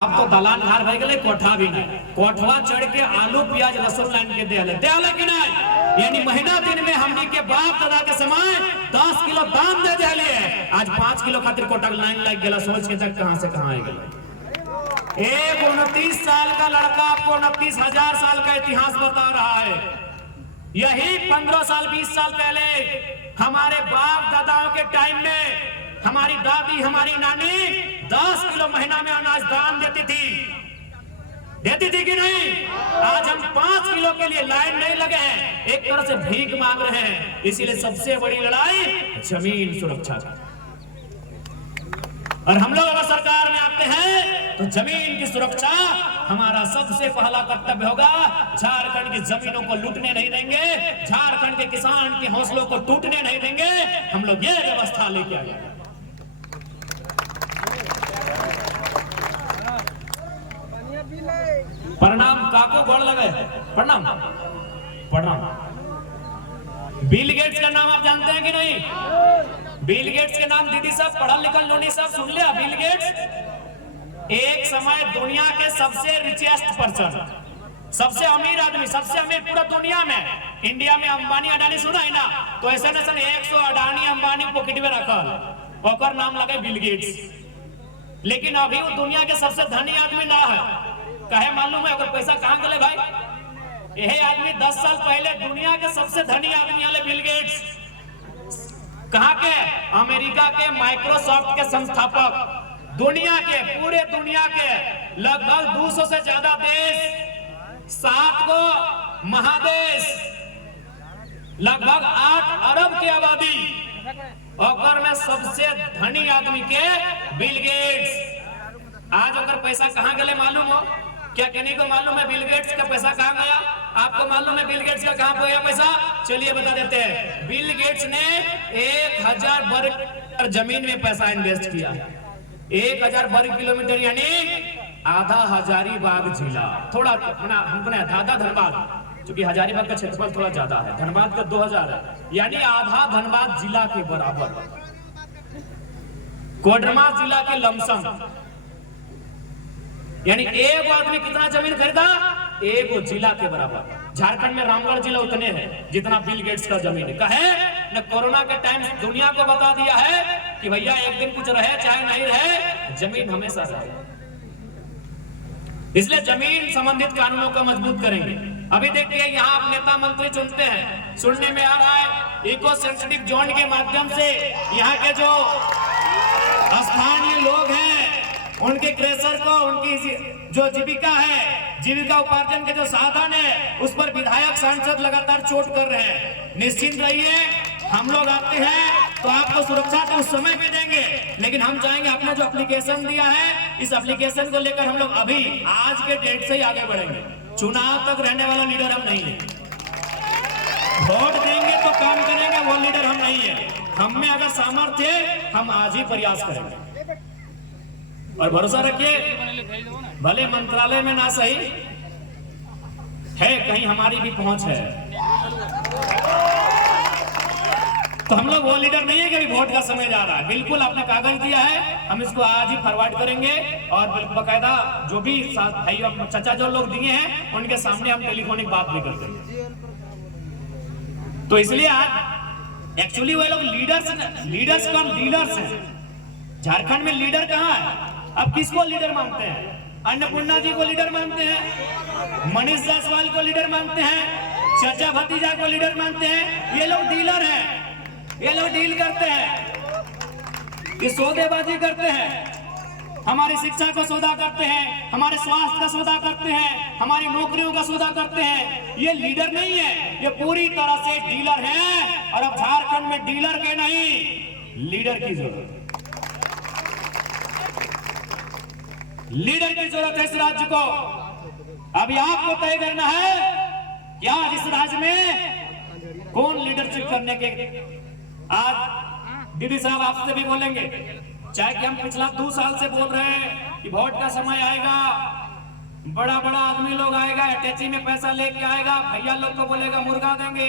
अब तो दलान घर भर गए, कोठा भी नहीं। कोठवा चढ़ के आलू प्याज लहसुन लाइन के दे कि नहीं। यानी महीना दिन में हमनी के बाप दादा के समय 10 किलो दाम दे दिले, आज 5 किलो खातिर कोठा लाइन लग गया। सोच के तक कहां से कहां आ गए। एक 29 साल का लड़का आपको 29,000 साल का इतिहास बता रहा है। यही 15 साल 20 साल पहले हमारे बाप दादाओं के टाइम में हमारी दादी हमारी नानी 10 किलो महीना में अनाज दान देती थी कि नहीं। आज हम 5 किलो के लिए लाइन नहीं लगे हैं, एक तरह से भीख मांग रहे हैं। इसीलिए सबसे बड़ी लड़ाई जमीन सुरक्षा का। और हम लोग अगर सरकार में आते हैं तो जमीन की सुरक्षा हमारा सबसे पहला कर्तव्य होगा। झारखंड की जमीनों को लूटने नहीं देंगे, झारखंड के किसान के हौसलों को टूटने नहीं देंगे। हम लोग ये व्यवस्था लेके आएंगे। प्रणाम काको गोड़ लगे, प्रणाम प्रणाम। बिल गेट्स का नाम आप जानते हैं कि नहीं। बिल गेट्स के नाम दीदी सब पढ़ा लिखल लोनी सब सुन लिया। बिल गेट्स एक समय दुनिया के सबसे रिचेस्ट पर्सन, सबसे अमीर आदमी, सबसे अमीर पूरा दुनिया में। इंडिया में अंबानी अडानी सुना है ना, तो ऐसे न 100 अडानी अंबानी पॉकेट में रखल, ओकर नाम लगे बिल गेट्स। लेकिन अभी वो दुनिया के सबसे धनी आदमी ना है। कहे मालूम है अगर पैसा कहां गए भाई। यही आदमी 10 साल पहले दुनिया के सबसे धनी आदमी वाले बिल गेट्स कहां के, अमेरिका के माइक्रोसॉफ्ट के संस्थापक। दुनिया के पूरे दुनिया के लगभग 200 से ज्यादा देश, 7 को महादेश, लगभग 8 अरब की आबादी, और में सबसे धनी आदमी के बिल गेट्स। आज अगर पैसा कहां गए मालूम हो क्या? किन्हीं को मालूम है बिल गेट्स का पैसा कहां गया? आपको मालूम है बिल गेट्स का कहां गया पैसा? चलिए बता देते हैं। बिल गेट्स ने 1000 वर्ग जमीन में पैसा इन्वेस्ट किया। 1000 वर्ग किलोमीटर यानी आधा हजारीबाग जिला। थोड़ा हमको आधा धनबाद, क्योंकि हजारीबाग का क्षेत्रफल थोड़ा ज्यादा है, धनबाद का 2000 है, यानी आधा धनबाद जिला के बराबर। कोडरमा जिला के लमसम, यानी एक आदमी कितना जमीन खरीदा? एक जिला के बराबर। झारखंड में रामगढ़ जिला उतने हैं जितना बिल गेट्स का जमीन है। कहे न कोरोना के टाइम दुनिया को बता दिया है कि भैया एक दिन कुछ रहे चाहे नहीं रहे, जमीन हमेशा रहे। इसलिए जमीन संबंधित कानूनों को मजबूत करेंगे। अभी देखिए यहाँ आप नेता मंत्री चुनते हैं, सुनने में आ रहा है इको सेंसिटिव जोन के माध्यम से यहाँ के जो स्थानीय लोग हैं उनके क्रेशर को, उनकी जो जीविका है, जीविका उपार्जन के जो साधन है, उस पर विधायक सांसद लगातार चोट कर रहे हैं। निश्चिंत रहिए, हम लोग आते हैं तो आपको सुरक्षा तो उस समय भी देंगे, लेकिन हम चाहेंगे आपने जो एप्लीकेशन दिया है, इस एप्लीकेशन को लेकर हम लोग अभी आज के डेट से ही आगे बढ़ेंगे। चुनाव तक रहने वाला लीडर हम नहीं है। वोट देंगे तो काम करेंगे, वो लीडर हम नहीं है। हम में अगर सामर्थ्य है, हम आज ही प्रयास करेंगे। और भरोसा रखिए, भले मंत्रालय में ना सही है, कहीं हमारी भी पहुंच है। तो हम लोग वो लीडर नहीं है कि वोट का समय जा रहा है। बिल्कुल आपने कागज दिया है, हम इसको आज ही फॉरवर्ड करेंगे और बकायदा जो भी भाई चाचा जो लोग दिए हैं उनके सामने हम टेलीफोनिक बात भी कर देंगे। तो इसलिए आज एक्चुअली वो लोग लीडर्स कम डीलर्स हैं। झारखंड में लीडर कहाँ है? अब किसको लीडर मानते हैं? अन्नपूर्णा जी को लीडर मानते हैं, मनीष जायसवाल को लीडर मानते हैं, चाचा भतीजा को लीडर मानते हैं। ये लोग डीलर हैं, ये लोग डील करते हैं, ये सौदेबाजी करते हैं, हमारी शिक्षा को सौदा करते हैं, हमारे स्वास्थ्य का सौदा करते हैं, हमारी नौकरियों का सौदा करते हैं। ये लीडर नहीं है, ये पूरी तरह से डीलर हैं। और अब झारखंड में डीलर के नहीं, लीडर की जरूरत है। लीडर की जरूरत है इस राज्य को। अभी आपको तय करना है कि आज इस राज्य में कौन लीडरशिप करने के। आज दीदी साहब आपसे भी बोलेंगे, चाहे कि हम पिछला 2 साल से बोल रहे हैं कि वोट का समय आएगा, बड़ा बड़ा आदमी लोग आएगा, अटैची में पैसा लेके आएगा, भैया लोग को बोलेगा मुर्गा देंगे,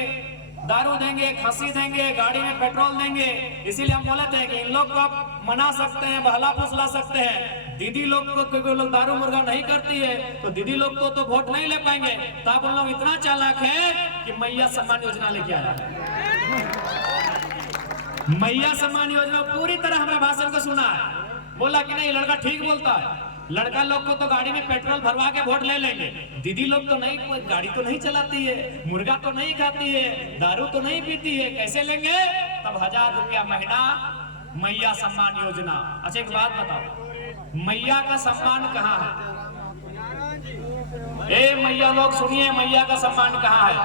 दारू देंगे, खस्सी देंगे, गाड़ी में पेट्रोल देंगे। इसीलिए हम बोले थे कि इन लोग को आप मना सकते हैं, बहला फुसला सकते हैं, दीदी लोग को कोई लोग दारू मुर्गा नहीं करती है तो दीदी लोग को तो वोट नहीं ले पाएंगे। तो आप उन लोग इतना चालाक है कि मैया सम्मान योजना लेके आया। मैया सम्मान योजना पूरी तरह हमारे भाषण को सुना है, बोला कि नहीं लड़का ठीक बोलता है। लड़का लोग को तो गाड़ी में पेट्रोल भरवा के वोट ले लेंगे, दीदी लोग तो नहीं, गाड़ी तो नहीं चलाती है, मुर्गा तो नहीं खाती है, दारू तो नहीं पीती है, कैसे लेंगे? तब 1000 रुपया महीना मैया सम्मान योजना। अच्छा एक बात बताओ, मैया का सम्मान कहाँ है? ए मैया लोग सुनिए, मैया का सम्मान कहाँ है?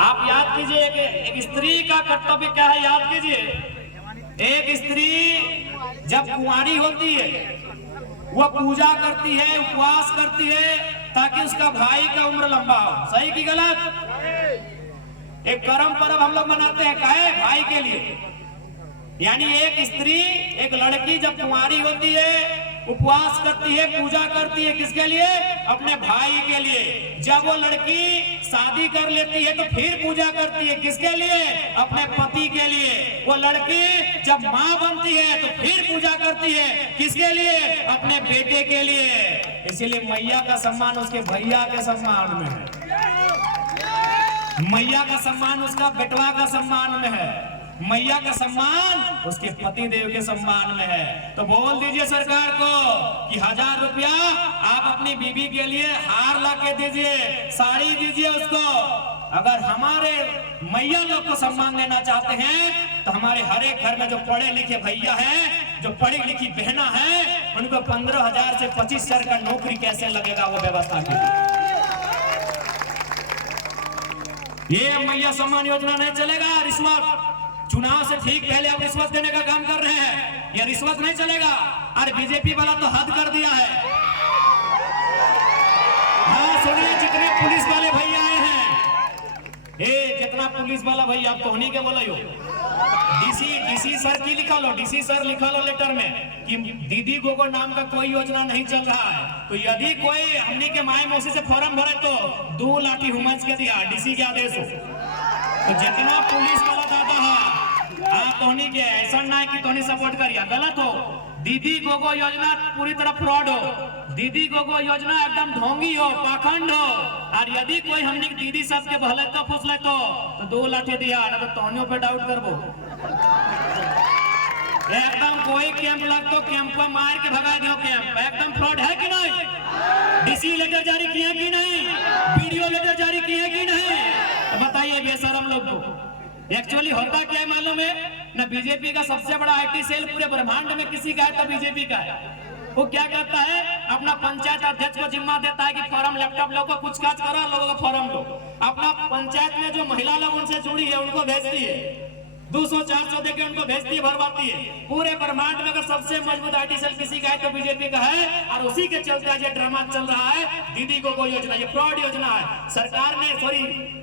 आप याद कीजिए कि एक स्त्री का कर्तव्य क्या है, याद कीजिए। एक स्त्री जब कुंवारी होती है वह पूजा करती है, उपवास करती है ताकि उसका भाई का उम्र लंबा हो। सही की गलत? एक कर्म पर्व हम लोग मनाते हैं, काहे? भाई के लिए। यानी एक स्त्री, एक लड़की जब कुंवारी होती है, उपवास करती है, पूजा करती है, किसके लिए? अपने भाई के लिए। जब वो लड़की शादी कर लेती है तो फिर पूजा करती है, किसके लिए? अपने पति के लिए। वो लड़की जब माँ बनती है तो फिर पूजा करती है, किसके लिए? अपने बेटे के लिए। इसीलिए मैया का सम्मान उसके भैया के सम्मान में है, मैया का सम्मान उसका बेटवा का सम्मान में है, मैया का सम्मान उसके पति देव के सम्मान में है। तो बोल दीजिए सरकार को कि 1000 रुपया आप अपनी बीबी के लिए हार ला के दीजिए, साड़ी दीजिए उसको। अगर हमारे मैया लोग को सम्मान देना चाहते हैं तो हमारे हर एक घर में जो पढ़े लिखे भैया हैं, जो पढ़ी लिखी बहना है, उनको 15,000 से 25,000 का नौकरी कैसे लगेगा वो व्यवस्था कीजिए। ये मैया सम्मान योजना नहीं चलेगा। रिश्वत, चुनाव से ठीक पहले आप रिश्वत देने का काम कर रहे हैं, यह रिश्वत नहीं चलेगा। और बीजेपी वाला तो हद कर दिया है। हाँ सुनिए, जितने पुलिस वाले भैया आए हैं, जितना पुलिस वाला भैया, आप तो उन्हीं के बोलो हो। डीसी सर की लिखा लो, डीसी सर लिखा लो लेटर में कि दीदी गोगो नाम का कोई योजना नहीं चल रहा है। तो यदि कोई हमनी के माए मौसी से फॉर्म भरे तो 2 लाठी हुमस के दिया, डीसी के आदेश हो। तो जितना पुलिस वाला दादा है, आप तोहनी के ऐसा ना है कि तोहनी सपोर्ट करिए, गलत हो। दीदी गोगो योजना पूरी तरह फ्रॉड हो, दीदी गोगो योजना एकदम ढोंगी हो, पाखंड हो। और यदि कोई हमने दीदी सबके भले तो फुसले तो 2 लाठी दिया, ना तो तोहनियों पे डाउट करबो। एकदम कोई कैंप लग तो कैंप पर मार के भगा दियो। कैंप एकदम फ्रॉड है कि नहीं? डीसी लेटर जारी किया कि नहीं? वीडियो लेटर जारी किए कि नहीं? तो बताइए बेशरम लोग को। एक्चुअली होता क्या है मालूम है ना? बीजेपी का सबसे बड़ा आईटी सेल पूरे ब्रह्मांड में किसी का है तो बीजेपी का है। वो क्या करता है, अपना पंचायत अध्यक्ष को जिम्मा देता है कि फॉर्म लैपटॉप लोगों को कुछ काज करा, लोगों को फॉर्म लो। अपना पंचायत में जो महिला लोग उनसे जुड़ी है उनको भेजती है, 200-400 देके उनको भेजती है, भरवाती है। पूरे ब्रह्मांड में अगर सबसे मजबूत आईटी सेल किसी का है तो बीजेपी का है। और उसी के चलते आज ये ड्रामा चल रहा है, दीदी गोगो योजना। ये फ्रॉड योजना है। सरकार ने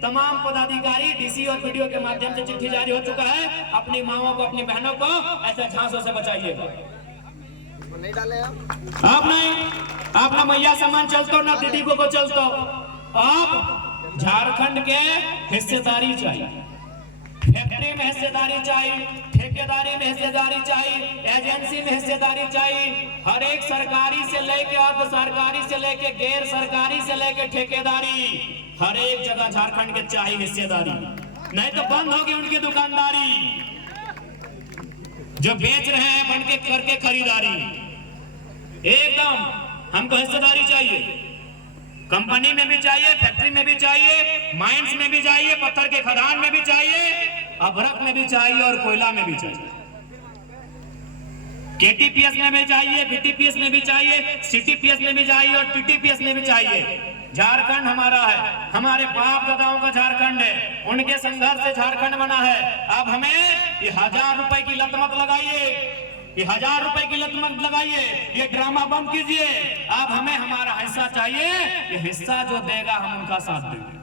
तमाम पदाधिकारी, डीसी और वीडियो के माध्यम से चिट्ठी जारी हो चुका है, अपनी माओं को, अपनी बहनों को ऐसे झांसों से बचाइएगा। आप नहीं, आप ना मैया सम्मान चलते ना दीदी गोगो चलते। आप झारखंड के हिस्सेदारी चाहिए, फैक्ट्री में हिस्सेदारी चाहिए, ठेकेदारी में हिस्सेदारी चाहिए, एजेंसी में हिस्सेदारी चाहिए। हर एक सरकारी से लेके अर्ध सरकारी से लेके गैर सरकारी से लेके ठेकेदारी, हर एक जगह झारखंड के चाहिए हिस्सेदारी। नहीं तो बंद होगी उनकी दुकानदारी, जो बेच रहे हैं बन के करके खरीदारी। एकदम हमको हिस्सेदारी चाहिए, कंपनी में भी चाहिए, फैक्ट्री में भी चाहिए, माइंस में भी चाहिए, पत्थर के खदान में भी चाहिए, अभ्रक में भी चाहिए और कोयला में भी चाहिए, केटीपीएस में भी चाहिए, बीटीपीएस में भी चाहिए, सीटीपीएस में भी चाहिए और टीटीपीएस में भी चाहिए। झारखंड हमारा है, हमारे बाप दादाओं का झारखंड है, उनके संघर्ष से झारखंड बना है। अब हमें ये 1000 रुपए की लत मत लगाइए, ये 1000 रुपए की लत मत लगाइए, ये ड्रामा बंद कीजिए। अब हमें हमारा हिस्सा चाहिए, ये हिस्सा जो देगा हम उनका साथ देंगे।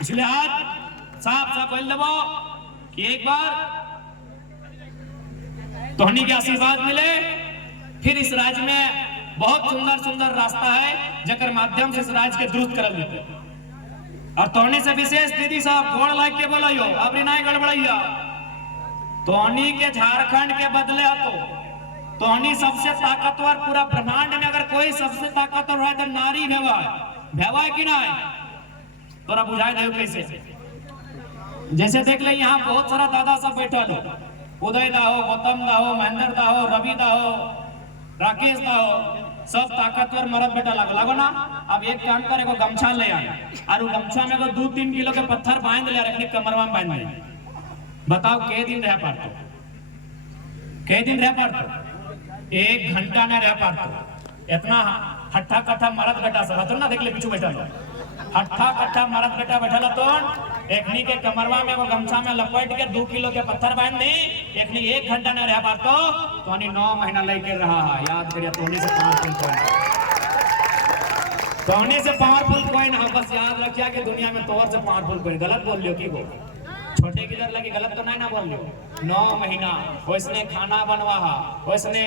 इसलिए आज साफ साफ बोल दो कि एक बार तोहनी के आशीर्वाद मिले, फिर इस राज्य में बहुत सुंदर सुंदर रास्ता है जकर माध्यम से इस राज्य के दुरुस्त कर लेते। और तोहनी से विशेष दीदी साहब गोड़ लाइक के बोलो, अब नहीं गड़बड़ैया। तोहनी के झारखंड के बदले तो तोहनी सबसे ताकतवर पूरा ब्रह्मांड में अगर कोई सबसे ताकतवर है तो नारी भेवा है कि नहीं? तोरा बुझाई दे कैसे? जैसे देख ले यहाँ बहुत सारा दादा सब बैठल हो, उदय दा हो, गौतम दा हो, महेंद्र दा हो, रवि दा हो, राकेश दा हो, सब ताकतवर मरद बेटा लगो ना। अब एक काम कर, एगो गमछा ले आ और वो गमछा में 2-3 किलो के पत्थर बांध ले, रखने कमरवा में बांध ले। बताओ के दिन रह पातो? के दिन रह पातो? 1 घंटा न रह पातो। इतना हट्ठा कट्ठा मरद बेटा सब तो ना देख ले पीछू बैठा लो, हट्ठा कट्ठा मरद बेटा बैठा तो एकनी के कमरवा में वो गमछा में लपेट के 2 किलो के पत्थर बांध दी। एकनी 1 घंटा न रह पातो तो 9 महीना लेके रहा है। याद करिए तोहनी से पावरफुल कोई ना, तोहनी से पावरफुल कोई ना। बस याद रखिया कि दुनिया में तोहर से पावरफुल कोई। गलत बोल लियो की को छोटे किधर लगी, गलत तो नहीं ना बोल लियो। 9 महीना वैसने खाना बनवा, वैसने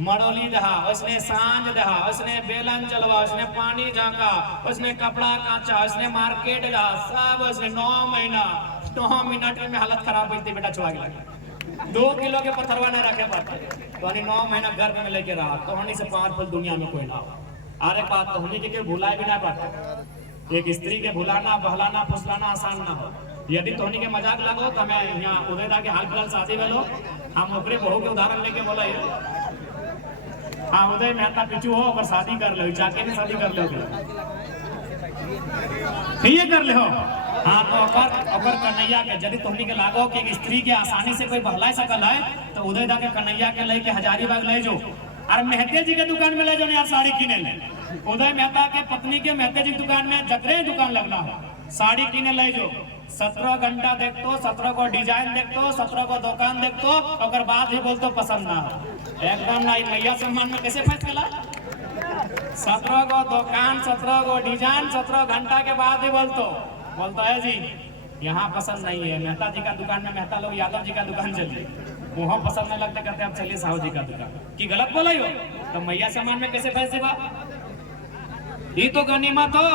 मरोली दहा, वैसने सांझ दहा, वैसने बेलन चलवा, वैसने पानी झाका, वैसने कपड़ा काचा, वैसने मार्केट जा, सब वैसने 9 महीना 9 मिनट में हालत खराब हुई थी बेटा। छुआ के लगे 2 किलो के पत्थरवा नहीं रखे पाते तो 9 महीना गर्भ में लेके रहा। तोहनी से पावरफुल दुनिया में कोई ना। अरे बात तोहनी के भुलाए भी ना पाते। एक स्त्री के भुलाना, बहलाना, फुसलाना आसान ना हो। यदि तोहनी के मजाक लगो तो मैं यहाँ उदय दा के हाल फिलहाल शादी में लो, हम ओकरे बहू के उदाहरण लेके बोला है। हाँ उदय मेहता पिछू हो और शादी कर लो, जाके भी शादी कर लो, ये कर ले हो। हाँ तो अगर कन्हैया के यदि तोहनी के लागो कि स्त्री के आसानी से कोई बहला सकल है तो उदय दा के कन्हैया के लेके हजारीबाग ले जो और मेहते जी के दुकान में ले जाओ यार साड़ी किने ले। उदय मेहता के पत्नी के मेहते जी दुकान में जकरे दुकान लगना हो साड़ी किने ले जो। 17 घंटा देखतो, 17 को डिजाइन देखतो, 17 को दुकान देखतो, और बाद ही बोलतो पसंद ना हो। एकदम ना मैया सम्मान में कैसे फैसला? 17 को दुकान, 17 को डिजाइन, 17 घंटा के बाद ही बोलतो है जी यहाँ पसंद नहीं है। मेहता जी का दुकान में मेहता लोग यादव जी का दुकान चलिए, वहाँ पसंद नहीं लगता कहते अब चलिए साहू जी का दुकान। कि गलत बोला हो तो मैया सम्मान में कैसे फैसले बा? ये तो गनीमत हो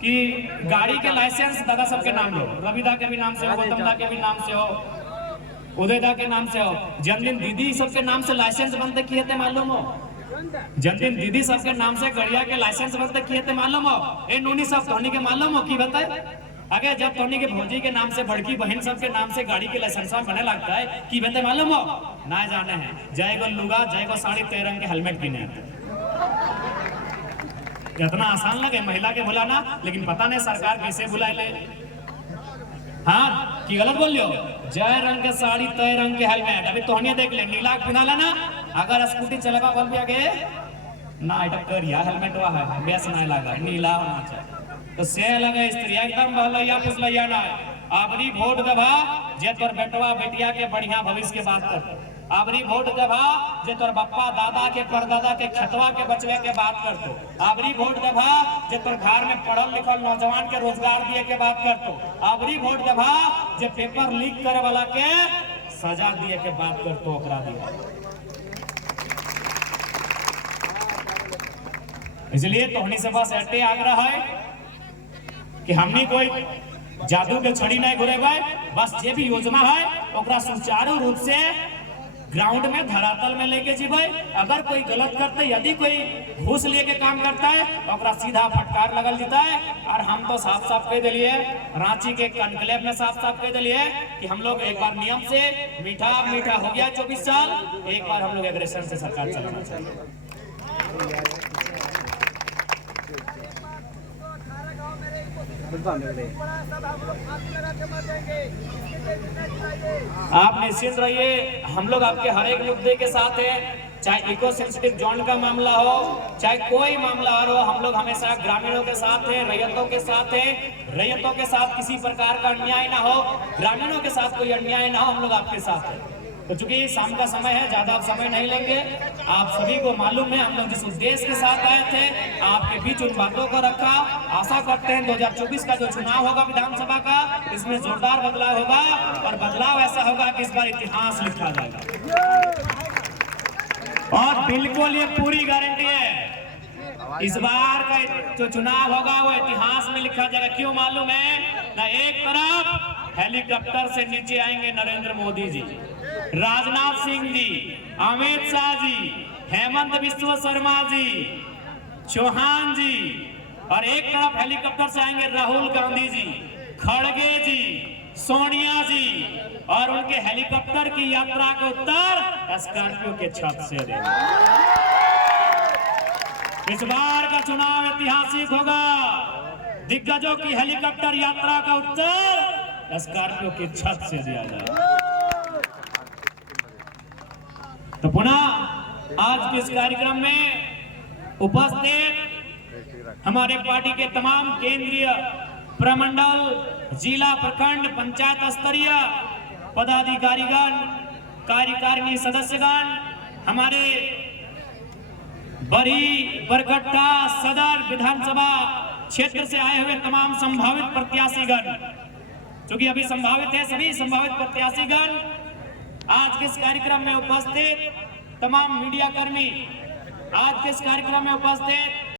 कि गाड़ी के लाइसेंस दादा सबके नाम लो, रवि दा के भी नाम से हो, गौतम दा के भी नाम से हो, उदय दा के नाम से हो। जन्मदिन दीदी सबके नाम से लाइसेंस बनते किए थे मालूम हो? जन्मदिन दीदी सबके नाम से गड़िया के लाइसेंस बनते किए थे मालूम हो? ए नूनी सब तोहनी के मालूम हो की बताए? अगर जब तोहनी के भौजी के नाम से, बड़की बहन सबके नाम से गाड़ी के लाइसेंस बने लगता है कि बताए मालूम हो? ना जाने हैं जय गो लुगा, जय गो साड़ी, 13 रंग के हेलमेट पहने। इतना आसान लगे महिला के बुलाना, लेकिन पता नहीं सरकार कैसे बुलाए ले। हाँ कि गलत बोल लियो? जय रंग के साड़ी, 13 रंग के हेलमेट। अभी तोहनी देख ले नीला पिना लेना, अगर स्कूटी चलेगा बोल दिया के ना इटा करिया हेलमेट वा है बेस नहीं लगा, नीला होना चाहिए। तो से लगे स्त्री एकदम बहलैया फुसलैया ना। आबरी वोट देबा जे तोर बेटवा बेटिया के बढ़िया भविष्य के बात कर। आबरी वोट देबा जे तोर बप्पा दादा के परदादा के खतवा के बचवे के बात कर तो। आबरी वोट देबा जे तोर घर में पढ़ल लिखल नौजवान के रोजगार दिए के बात कर तो। आबरी वोट देबा जे पेपर लीक करे वाला के सजा दिए के बात कर तो ओकरा दिया। इसलिए तोहनी से बस एटे आग्रह है कि हमनी कोई जादू के छड़ी नहीं घुरेबै, बस जे भी योजना है ओकरा सुचारू रूप से ग्राउंड में धरातल में लेके जीबै। अगर कोई गलत करते, यदि कोई घूस लेके काम करता है ओकरा सीधा फटकार लगल देता है। और हम तो साफ साफ कह दिलिए, रांची के कॉन्क्लेव में साफ साफ कह दिलिए कि हम लोग एक बार नियम से मीठा मीठा हो गया 24 साल, एक बार हम लोग एग्रेशन से सरकार चलाना चाहिए। आप निश्चिंत रहिए, हम लोग आपके हर एक मुद्दे के साथ हैं। चाहे इको सेंसिटिव जोन का मामला हो, चाहे कोई मामला हो, हम लोग हमेशा ग्रामीणों के साथ हैं, रैयतों के साथ हैं। रैयतों के साथ किसी प्रकार का अन्याय ना हो, ग्रामीणों के साथ कोई अन्याय ना हो, हम लोग आपके साथ हैं। तो चूंकि शाम का समय है, ज्यादा आप समय नहीं लेंगे। आप सभी को मालूम है हम लोग जिस उद्देश्य के साथ आए थे आपके बीच उन बातों को रखा। आशा करते हैं 2024 का जो चुनाव होगा विधानसभा का, इसमें जोरदार बदलाव होगा और बदलाव ऐसा होगा कि इस बार इतिहास लिखा जाएगा। और बिल्कुल ये पूरी गारंटी है, इस बार का जो चुनाव होगा वो इतिहास में लिखा जाएगा। क्यों मालूम है ना? एक तरफ हेलीकॉप्टर से नीचे आएंगे नरेंद्र मोदी जी, राजनाथ सिंह जी, अमित शाह जी, हेमंत बिस्वा शर्मा जी, चौहान जी, और एक तरफ हेलीकॉप्टर से आएंगे राहुल गांधी जी, खड़गे जी, सोनिया जी, और उनके हेलीकॉप्टर की यात्रा का उत्तर स्कॉर्पियो के छत से देंगे। इस बार का चुनाव ऐतिहासिक होगा। दिग्गजों की हेलीकॉप्टर यात्रा का उत्तर स्कॉर्पियो की छत से दिया जाए। तो पुनः आज के इस कार्यक्रम में उपस्थित हमारे पार्टी के तमाम केंद्रीय, प्रमंडल, जिला, प्रखंड, पंचायत स्तरीय पदाधिकारीगण, कार्यकारिणी सदस्यगण, हमारे बड़ी बरकट्टा सदर विधानसभा क्षेत्र से आए हुए तमाम संभावित प्रत्याशीगण, क्योंकि अभी संभावित है, सभी संभावित प्रत्याशीगण, आज के इस कार्यक्रम में उपस्थित तमाम मीडिया कर्मी, आज के इस कार्यक्रम में उपस्थित